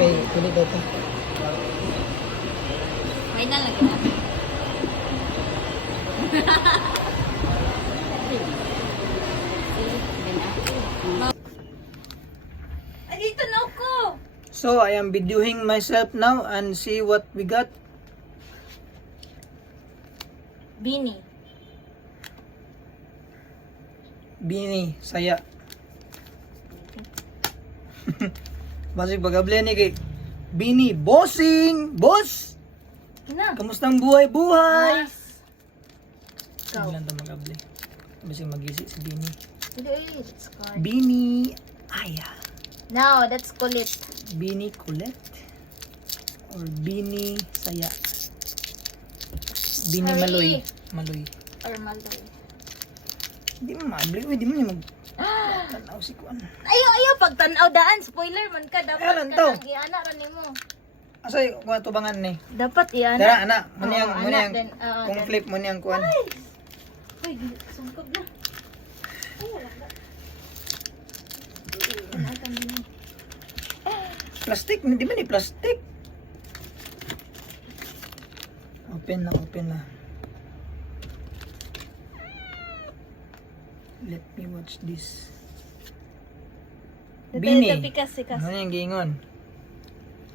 Okay, ulit ito. May na lagi na. Dito na ako. So, I am videoing myself now and see what we got. Bini. Bini, saya. Masig bagable ni kay Bini, bossing! Boss! Kina. Kamusta ang buhay-buhay? Nice. Go. Ilan ito magable? Basig magisi si Bini. It's card. Bini, aya. No, that's kulit. Bini Colette or Bini Saya. Bini Sorry. Maloy. Maloy. Or malay. Di mo maabli. Uy, di mo niya tanaw si Kuan. Ayaw, pag tanaw daan, spoiler man ka, dapat Ayan, ka to. nang iana rin mo. Asay, kuha tubangan ni. Dapat iana. Tara, anak. Oo, Muniyang, anak, muniyang. then, oo, Kung then- flip mo niyang Kuan. Uy, sungkog na. Ay, wala ba? Plastic, hindi man ni plastic. Open na, open na. Let me watch this. Bini. Pikas. Ano yung gingon?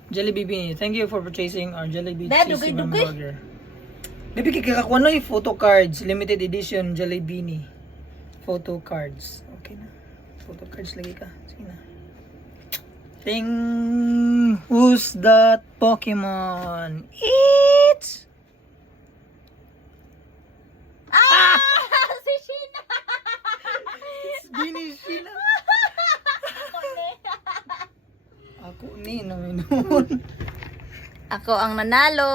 Jollibee Bini. Thank you for purchasing our Jollibee Dad, Cheesy dugay-dugay. Burger. Baby, kakakuha na yung photo cards. Limited edition Jollibee Bini. Photo cards. Okay na. Photo cards lagi ka. Sige na. Ting! Who's that Pokemon? It's... Ah! Si Sheena! It's Bini Sheila. Ako ni namin noon. Ako ang nanalo.